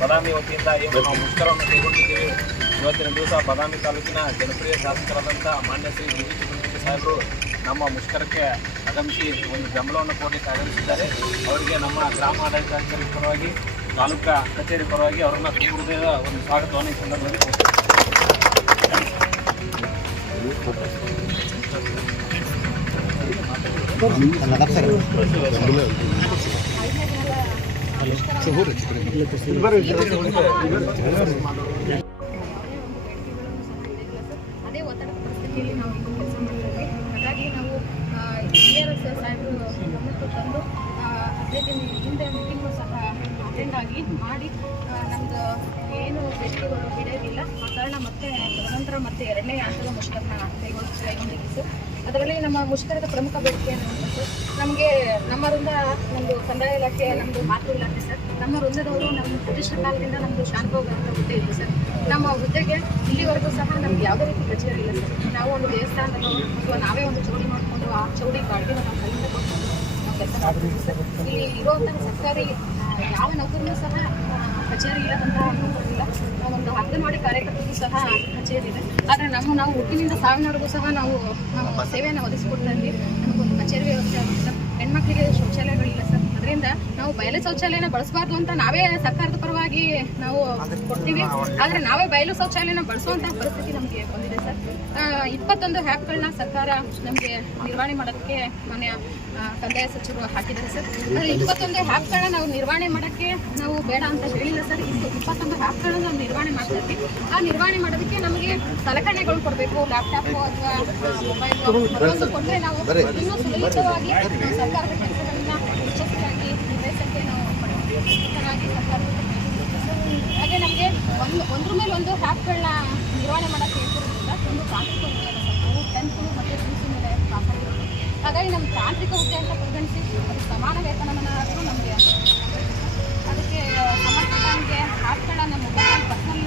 ಬದಾಮಿ ವತಿಯಿಂದ ಏನು ನಾವು ಮುಷ್ಕರವನ್ನು ಕೈಗೊಂಡಿದ್ದೀವಿ. ಇವತ್ತಿನ ದಿವಸ ಬದಾಮಿ ತಾಲೂಕಿನ ಜನಪ್ರಿಯ ಶಾಸಕರಾದಂಥ ಮಾನ್ಯ ಶ್ರೀ ಡಿ ಜಿ ಸಾಹೇಬರು ನಮ್ಮ ಮುಷ್ಕರಕ್ಕೆ ಆಗಮಿಸಿ ಒಂದು ಬೆಂಬಲವನ್ನು ಕೊಡಲಿಕ್ಕೆ ಆಗಮಿಸಿದ್ದಾರೆ. ಅವರಿಗೆ ನಮ್ಮ ಗ್ರಾಮ ಆಡಳಿತಾಧಿಕಾರಿ ಪರವಾಗಿ, ತಾಲೂಕಾ ಕಚೇರಿ ಪರವಾಗಿ ಅವರನ್ನು ಹೃದಯದ ಒಂದು ಸ್ವಾಗತವನ್ನು ಈ ಸಂದರ್ಭದಲ್ಲಿ ಕೋರುತ್ತೇನೆ. ಅದೇ ಒತ್ತಡದ ಪರಿಸ್ಥಿತಿಯಲ್ಲಿ ನಾವು ಕೆಲಸ ಹಾಗಾಗಿ ನಾವು ಸಾಹೇಬರು ತಂದು ಅದೇ ದಿನ ಹಿಂದೆ ಮೀಟಿಂಗು ಸಹ ಅಟೆಂಡ್ ಮಾಡಿ ಆ, ನಮ್ದು ಏನು ವ್ಯಕ್ತಿಗಳು ಬಿಡೋದಿಲ್ಲ ಆ ಕಾರಣ ಮತ್ತೆ ತದನಂತರ ಮತ್ತೆ ಎರಡನೇ ಹಂತದ ಮುಷ್ಕರನ ಕೈಗೊಳ್ಳ ಕೈಗೊಂಡಿದ್ದೀವಿ ಸರ್ ಅದರಲ್ಲಿ ನಮ್ಮ ಮುಷ್ಕರದ ಪ್ರಮುಖ ಬೇಡಿಕೆ ಅನ್ನುವಂಥದ್ದು ನಮಗೆ ನಮ್ಮ ವೃಂದ ನಮ್ಮದು ಕಂದಾಯ ಇಲಾಖೆ ನಮ್ಮದು ಮಾತೃ ಇಲಾಖೆ ಸರ್, ನಮ್ಮ ವೃಂದದವರು, ನಮ್ಮ ಬ್ರಿಟಿಷ್ ಕಾಲದಿಂದ ನಮ್ಮದು ಶಾಂತವಾಗ ಹುದ್ದೆ ಇದೆ ಸರ್. ನಮ್ಮ ಹುದ್ದೆಗೆ ಇಲ್ಲಿವರೆಗೂ ಸಹ ನಮ್ಗೆ ಯಾವುದೇ ರೀತಿ ಕಚೇರಿ ಇಲ್ಲ ಸರ್. ನಾವು ಒಂದು ದೇವಸ್ಥಾನದಲ್ಲೋ ಅಥವಾ ನಾವೇ ಒಂದು ಚೌಡಿ ಮಾಡಿಕೊಂಡು ಆ ಚೌಡಿ ಬಾಡಿಗೆ ನಾವು ಕಲಿತ ಕೊಟ್ಟು ನಾವು ಕೆಲಸ ಮಾಡ್ತೀವಿ ಸರ್. ಇಲ್ಲಿ ಇರುವಂಥ ಸರ್ಕಾರಿ ಯಾವ ನೌಕರನೂ ಸಹ ಕಚೇರಿ ಇಲ್ಲದಂತಹ ಒಂದು ಅಂಗನವಾಡಿ ಕಾರ್ಯಕರ್ತರಿಗೂ ಸಹ ಕಚೇರಿ ಇದೆ ಆದರೆ ನಮ್ಮ ನಾವು ಹುಟ್ಟಿನಿಂದ ಸಾವಿನವರೆಗೂ ಸಹ ನಾವು ನಮ್ಮ ಸೇವೆಯನ್ನು ಒದಗಿಸಿಕೊಡ್ತಾ ಇದ್ದೀವಿ. ನಮಗೊಂದು ಕಚೇರಿ ವ್ಯವಸ್ಥೆ ಆಗುತ್ತೆ. ಸರ್, ಹೆಣ್ಮಕ್ಳಿಗೆ ಶೌಚಾಲಯಗಳಿಲ್ಲ ಸರ್. ಅದರಿಂದ ನಾವು ಬಯಲು ಶೌಚಾಲಯನ ಬಳಸಬಾರ್ದು ಅಂತ ನಾವೇ ಸರ್ಕಾರದ ಪರವಾಗಿ ನಾವು ಕೊಡ್ತೀವಿ. ಆದರೆ ನಾವೇ ಬಯಲು ಶೌಚಾಲಯನ ಬಳಸುವಂತಹ ಪರಿಸ್ಥಿತಿ ನಮಗೆ ಬಂದಿದೆ ಸರ್. ಇಪ್ಪತ್ತೊಂದು ಆ್ಯಪ್ಗಳನ್ನ ಸರ್ಕಾರ ನಮಗೆ ನಿರ್ವಹಣೆ ಮಾಡೋದಕ್ಕೆ ಮನೆಯ ಕಂದಾಯ ಸಚಿವರು ಹಾಕಿದ್ದಾರೆ ಸರ್. ಆದರೆ ಇಪ್ಪತ್ತೊಂದು ಆ್ಯಪ್ಗಳನ್ನ ನಾವು ನಿರ್ವಹಣೆ ಮಾಡೋಕ್ಕೆ ನಾವು ಬೇಡ ಅಂತ ಹೇಳಿಲ್ಲ ಸರ್. ಇತ್ತು ಇಪ್ಪತ್ತೊಂದು ಆ್ಯಪ್ಗಳನ್ನ ನಾವು ನಿರ್ವಹಣೆ ಮಾಡ್ತಾ ಇದ್ವಿ ಆ ನಿರ್ವಹಣೆ ಮಾಡೋದಕ್ಕೆ ನಮಗೆ ಸಲಕರಣೆಗಳು ಕೊಡಬೇಕು. ಲ್ಯಾಪ್ಟಾಪು ಅಥವಾ ಮೊಬೈಲ್ ಮತ್ತೊಂದು ಕೊಟ್ಟರೆ ನಾವು ಇನ್ನೂ ಸುಲಭವಾಗಿ ಸರ್ಕಾರದ ಕೆಲಸಗಳನ್ನ ಯಶಸ್ವಿಯಾಗಿ ನಿರ್ವಹಿಸಕ್ಕೆ ನಾವು ಚೆನ್ನಾಗಿ ಸರ್ಕಾರದ ಹಾಗೆ ನಮಗೆ ಒಂದು ಒಂದ್ರ ಮೇಲೆ ಒಂದು ಆ್ಯಪ್ಗಳನ್ನ ನಿರ್ವಹಣೆ ಮಾಡೋಕ್ಕೆ ಹೇಳ್ತಿರೋದ್ರಿಂದ ಒಂದು ತಾಂತ್ರಿಕ ಹುದ್ದೆ ಅಲ್ಲ ಸರ್ ನಾವು ಟೆಂತ್ ಮತ್ತು ಪಿ ಸಿ ಮೇಲೆ ಪಾಸ್ ಆಗಿರೋದು ಹಾಗಾಗಿ ನಮ್ಮ ತಾಂತ್ರಿಕ ಹುದ್ದೆ ಅಂತ ಪರಿಗಣಿಸಿ ಸಮಾನ ವೇತನವನ್ನಾದರೂ ನಮಗೆ ಅದಕ್ಕೆ ಸಮರ್ಥ ಆ್ಯಪ್ಗಳನ್ನ ನಮ್ಮ ಮೊಬೈಲ್ ಪರ್ಸನಲ್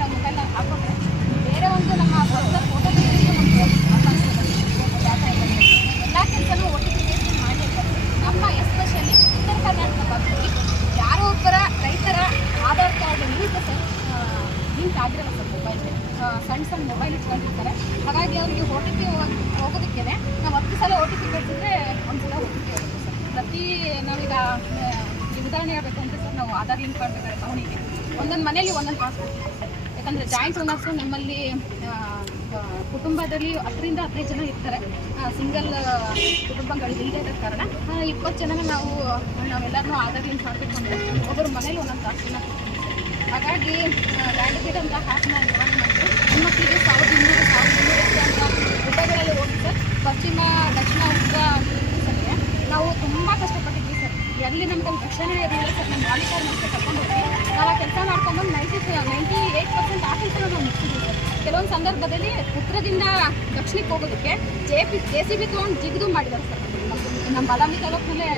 ಬೇರೆ ಒಂದು ನಮ್ಮ ಪರ್ಸನಲ್ ಫೋಟೋ ನಮಗೆ ಡಾಟಾ ಇದೆ ಎಲ್ಲ ಕೆಲಸನೂ ಒಟ್ಟಿಗೆ ಮಾಡಿ ನಮ್ಮ ಎಸ್ಪೆಷಲಿ ಉತ್ತರ ಕರ್ನಾಟಕ ಭಾಗದಲ್ಲಿ ಯಾರೋ ಒಬ್ಬರ ರೈತರ Aadhaar card link sir link ಆಗಿರಲ್ಲ ಸರ್ ಮೊಬೈಲ್ಗೆ ಸಣ್ಣ ಮೊಬೈಲ್ ಇಟ್ಕೊಂಡಿರ್ತಾರೆ. ಹಾಗಾಗಿ ಅವರಿಗೆ ಓ ಟಿ ಪಿ ಹೋಗೋದಕ್ಕೆ ನಾವು ಹತ್ತು ಸಲ ಓ ಟಿ ಪಿ ಕಳಿಸಿದ್ರೆ ಒಂದು ಸಲ ಓ ಟಿ ಪಿ ಪ್ರತಿ ನಾವೀಗ ಉದಾಹರಣೆ ಹೇಳಬೇಕು ಅಂದರೆ ಸರ್ ನಾವು ಆಧಾರ್ ಲಿಂಕ್ ಮಾಡಬೇಕಾದ್ರೆ ಅವನಿಗೆ. ಒಂದೊಂದು ಮನೇಲಿ ಒಂದೊಂದು ಪಾಸ್ಪೋರ್ಟ್ ಸರ್ ಯಾಕಂದರೆ ಜಾಯಿಂಟ್ ಓನರ್ಸು ನಮ್ಮಲ್ಲಿ ಕುಟುಂಬದಲ್ಲಿ ಹತ್ತರಿಂದ ಹದಿನೈದು ಜನ ಇರ್ತಾರೆ. ಸಿಂಗಲ್ ಕುಟುಂಬಗಳು ಇಲ್ಲದೆ ಇರೋ ಕಾರಣ ಇಪ್ಪತ್ತು ಜನನ ನಾವು ನಾವೆಲ್ಲರೂ ಆಧಾರ್ ಲಿಂಕ್ ಮಾಡಬೇಕು ಅಂದರೆ ಒಬ್ಬರು ಮನೇಲಿ ಒಂದೊಂದು ತಾಸಿನ ಹಾಗಾಗಿ ಲ್ಯಾಂಡ್ ಅಂತ ನಿರ್ವಹಣೆ ಮಾಡಿದ್ರು. ಹೆಣ್ಮಕ್ಳಿಗೆ ಸಾವಿರದ ಇನ್ನೂರು ಸಾವಿರದ ಇನ್ನೂರು ಅಂತ ಗುಡ್ಡಗಳಲ್ಲಿ ಹೋಗಿ ಸರ್ ಪಶ್ಚಿಮ, ದಕ್ಷಿಣ, ಉತ್ತರ ಸರಿಗೆ ನಾವು ತುಂಬ ಕಷ್ಟಪಟ್ಟಿದ್ವಿ ಸರ್. ಎಲ್ಲಿ ನಮ್ಗೆ ಅಲ್ಲಿ ರಕ್ಷಣೆ ಇರಲಿಲ್ಲ ಸರ್. ನಮ್ಮ ಮಾಲೀಕರು ನಮಗೆ ಕರ್ಕೊಂಡು ಹೋಗಿ, ನಾವು ಆ ಕೆಲಸ ಮಾಡ್ಕೊಂಬಂದು ನೈಂಟಿ ನೈಂಟಿ ಏಯ್ಟ್ ಪರ್ಸೆಂಟ್ ಆ ಕೆಲಸ ನಾವು ಮುಗಿಸಿದ್ವಿ ಸರ್. ಕೆಲವೊಂದು ಸಂದರ್ಭದಲ್ಲಿ ಉತ್ತರದಿಂದ ದಕ್ಷಿಣಕ್ಕೆ ಹೋಗೋದಕ್ಕೆ J P J C B ತೊಗೊಂಡು ಜಿಗಿದು ಮಾಡಿದ್ದಾರೆ ಸರ್. ನಮ್ಮ- ಬಾದಾಮಿ ತಾಲೂಕಿನಲ್ಲೇ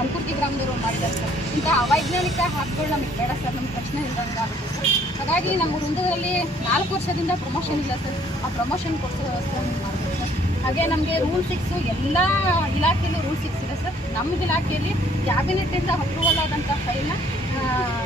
ಅನ್ಕುರ್ತಿ ಗ್ರಾಮದವರು ಮಾಡಿದ್ದಾರೆ ಸರ್ ಇಂಥ ಅವೈಜ್ಞಾನಿಕ ಹಾಕ್ಗಳು ನಮಗೆ ಬೇಡ ಸರ್ ನಮ್ಮ ಪ್ರಶ್ನೆ ಇಲ್ದಂಗೆ ಆಗುತ್ತೆ ಸರ್. ಹಾಗಾಗಿ ನಮ್ಮ ವೃಂದದಲ್ಲಿ ನಾಲ್ಕು ವರ್ಷದಿಂದ ಪ್ರಮೋಷನ್ ಇಲ್ಲ ಸರ್. ಆ ಪ್ರಮೋಷನ್ ಕೊಡಿಸೋ ವ್ಯವಸ್ಥೆ ಮಾಡಬೇಕು ಸರ್. ಹಾಗೆ ನಮಗೆ ರೂಲ್ ಸಿಕ್ಸು ಎಲ್ಲ ಇಲಾಖೆಯಲ್ಲೂ ರೂಲ್ ಸಿಕ್ಸ್ ಇದೆ ಸರ್. ನಮ್ಮ ಇಲಾಖೆಯಲ್ಲಿ ಕ್ಯಾಬಿನೆಟ್ಟಿಂದ ಅಪ್ರೂವಲ್ ಆದಂಥ ಫೈಲ್ನ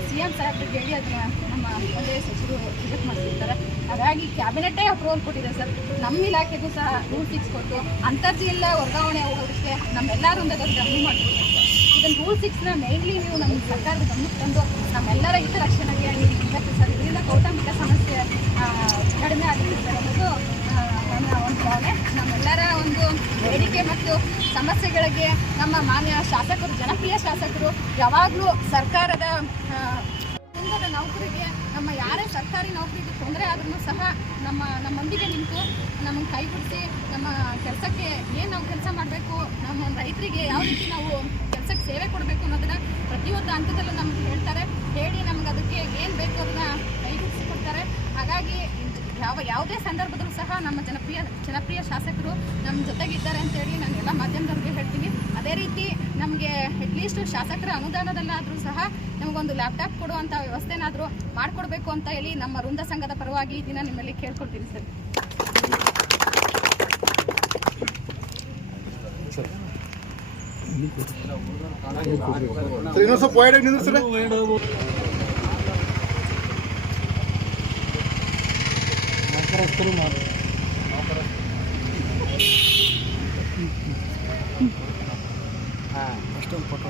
ಸಿ ಎಂ ಸಾಹೇಬ್ರಿಗೆ ಹೇಳಿ ಅದನ್ನು ನಮ್ಮ ಒಂದೇ ಸಚಿವರು ವಿಸಿಟ್ ಮಾಡ್ತಿರ್ತಾರೆ ಹಾಗಾಗಿ ಕ್ಯಾಬಿನೆಟೇ ಅಪ್ರೂವಲ್ ಕೊಟ್ಟಿದೆ ಸರ್. ನಮ್ಮ ಇಲಾಖೆಗೂ ಸಹ ರೂಲ್ ಸಿಕ್ಸ್ ಕೊಟ್ಟು ಅಂತರ್ಜಿಲ್ಲ ವರ್ಗಾವಣೆ ಹೋಗೋದಕ್ಕೆ ನಮ್ಮೆಲ್ಲರೊಂದು ವೃಂದದವ್ರು ಗಮನ ಸರ್. ಇದನ್ನು ರೂಲ್ ಸಿಕ್ಸ್ನ ಮೇನ್ಲಿ ನೀವು ನಮ್ಮ ಸರ್ಕಾರದ ಗಮನಕ್ಕೆ ತಂದು ನಮ್ಮೆಲ್ಲರ ಹಿತರಕ್ಷಣೆಗೆ ನೀವು ಇವತ್ತು ಸರ್. ಇದರಿಂದ ಕೌಟುಂಬಿಕ ಸಮಸ್ಯೆ ಕಡಿಮೆ ಆಗಿದೆ ಸರ್. ಅನ್ನೋದು ನನ್ನ ಒಂದು ಭಾವನೆ. ನಮ್ಮೆಲ್ಲರ ಒಂದು ಬೇಡಿಕೆ ಮತ್ತು ಸಮಸ್ಯೆಗಳಿಗೆ ನಮ್ಮ ಮಾನ್ಯ ಶಾಸಕರು, ಜನಪ್ರಿಯ ಶಾಸಕರು ಯಾವಾಗಲೂ ಸರ್ಕಾರದ ವೃಂದದ ನೌಕರಿಗೆ, ನಮ್ಮ ಯಾರೇ ಸರ್ಕಾರಿ ನೌಕರಿಗೆ ತೊಂದರೆ ಆದ್ರೂ ಸಹ ನಮ್ಮ, ನಮ್ಮೊಂದಿಗೆ ನಿಂತು ನಮಗೆ ಕೈ ಬಿಡಿಸಿ ನಮ್ಮ ಕೆಲಸಕ್ಕೆ ಏನು ನಾವು ಕೆಲಸ ಮಾಡಬೇಕು, ನಮ್ಮ ರೈತರಿಗೆ ಯಾವ ರೀತಿ ನಾವು ಕೆಲಸಕ್ಕೆ ಸೇವೆ ಕೊಡಬೇಕು ಅನ್ನೋದನ್ನ ಪ್ರತಿಯೊಂದು ಹಂತದಲ್ಲೂ ನಮ್ಗೆ ಹೇಳ್ತಾರೆ. ಹೇಳಿ ನಮ್ಗೆ ಅದಕ್ಕೆ ಏನು ಬೇಕು ಅದನ್ನ ಕೈಗೂಡಿಸಿ ಕೊಡ್ತಾರೆ ಹಾಗಾಗಿ ಯಾವ, ಯಾವುದೇ ಸಂದರ್ಭದಲ್ಲೂ ಸಹ ನಮ್ಮ ಜನಪ್ರಿಯ ಜನಪ್ರಿಯ ಶಾಸಕರು ನಮ್ಮ ಜೊತೆಗಿದ್ದಾರೆ ಅಂತೇಳಿ ನಾನು ಎಲ್ಲ ಮಾಧ್ಯಮದವ್ರಿಗೆ ಹೇಳ್ತೀನಿ. ಅದೇ ರೀತಿ ನಮಗೆ ಅಟ್ಲೀಸ್ಟ್ ಶಾಸಕರ ಅನುದಾನದಲ್ಲಾದರೂ ಸಹ ನಮಗೊಂದು ಲ್ಯಾಪ್ಟಾಪ್ ಕೊಡುವಂಥ ವ್ಯವಸ್ಥೆನಾದರೂ ಮಾಡಿಕೊಡ್ಬೇಕು ಅಂತ ಹೇಳಿ ನಮ್ಮ ವೃಂದ ಸಂಘದ ಪರವಾಗಿ ಈ ದಿನ ನಿಮ್ಮಲ್ಲಿ ಕೇಳ್ಕೊಡ್ತೀನಿ ಸರ್. ಸರ್ ಇನ್ನೊಂದು ಸ್ವಲ್ಪ ಫೋಟೋ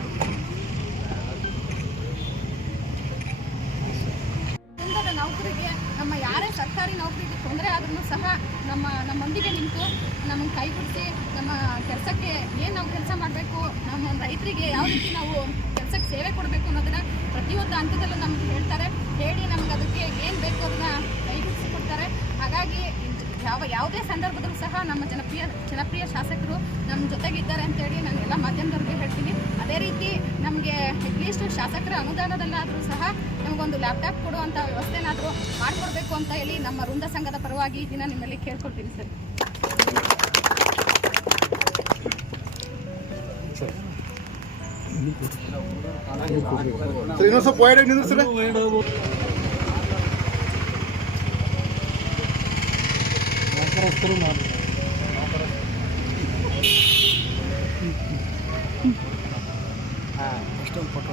ನೌಕರಿಗೆ, ನಮ್ಮ ಯಾರೇ ಸರ್ಕಾರಿ ನೌಕರಿಗೆ ತೊಂದರೆ ಆದ್ರೂ ಸಹ ನಮ್ಮ ನಮ್ಮೊಂದಿಗೆ ನಿಂತು ನಮ್ಮನ್ನು ಕೈ ಬಿಡಿಸಿ ನಮ್ಮ ಕೆಲಸಕ್ಕೆ ಏನು ನಾವು ಕೆಲಸ ಮಾಡಬೇಕು, ನಮ್ಮ ರೈತರಿಗೆ ಯಾವ ರೀತಿ ನಾವು ಕೆಲಸಕ್ಕೆ ಸೇವೆ ಕೊಡಬೇಕು ಅನ್ನೋದನ್ನ ಪ್ರತಿಯೊಂದು ಹಂತದಲ್ಲೂ ನಮ್ಗೆ ಹೇಳ್ತಾರೆ. ಹೇಳಿ ನಮ್ಗೆ ಅದಕ್ಕೆ ಏನು ಬೇಕು ಅದನ್ನ ಕೈ ಬಿಡಿಸಿ ಕೊಡ್ತಾರೆ ಹಾಗಾಗಿ ಯಾವ ಯಾವುದೇ ಸಂದರ್ಭದಲ್ಲೂ ಸಹ ನಮ್ಮ ಜನಪ್ರಿಯ ಜನಪ್ರಿಯ ಶಾಸಕರು ನಮ್ಮ ಜೊತೆಗಿದ್ದಾರೆ ಅಂತೇಳಿ ನಾನು ಎಲ್ಲ ಮಾಧ್ಯಮದವ್ರಿಗೆ ಹೇಳ್ತೀನಿ. ಅದೇ ರೀತಿ ನಮಗೆ ಅಟ್ಲೀಸ್ಟ್ ಶಾಸಕರ ಅನುದಾನದಲ್ಲಾದರೂ ಸಹ ನಮಗೊಂದು ಲ್ಯಾಪ್ಟಾಪ್ ಕೊಡುವಂಥ ವ್ಯವಸ್ಥೆನಾದರೂ ಮಾಡಿಕೊಡ್ಬೇಕು ಅಂತ ಹೇಳಿ ನಮ್ಮ ವೃಂದ ಸಂಘದ ಪರವಾಗಿ ಈ ದಿನ ನಿಮ್ಮಲ್ಲಿ ಕೇಳ್ಕೊಳ್ತೀನಿ ಸರ್. ಇನ್ನೊಂದು ಸ್ವಲ್ಪ ವ್ಯಾಪಾರಸ್ಥರು ಮಾಡಿ. ಹಾಂ ಅಷ್ಟೊಂದು ಫೋಟೋ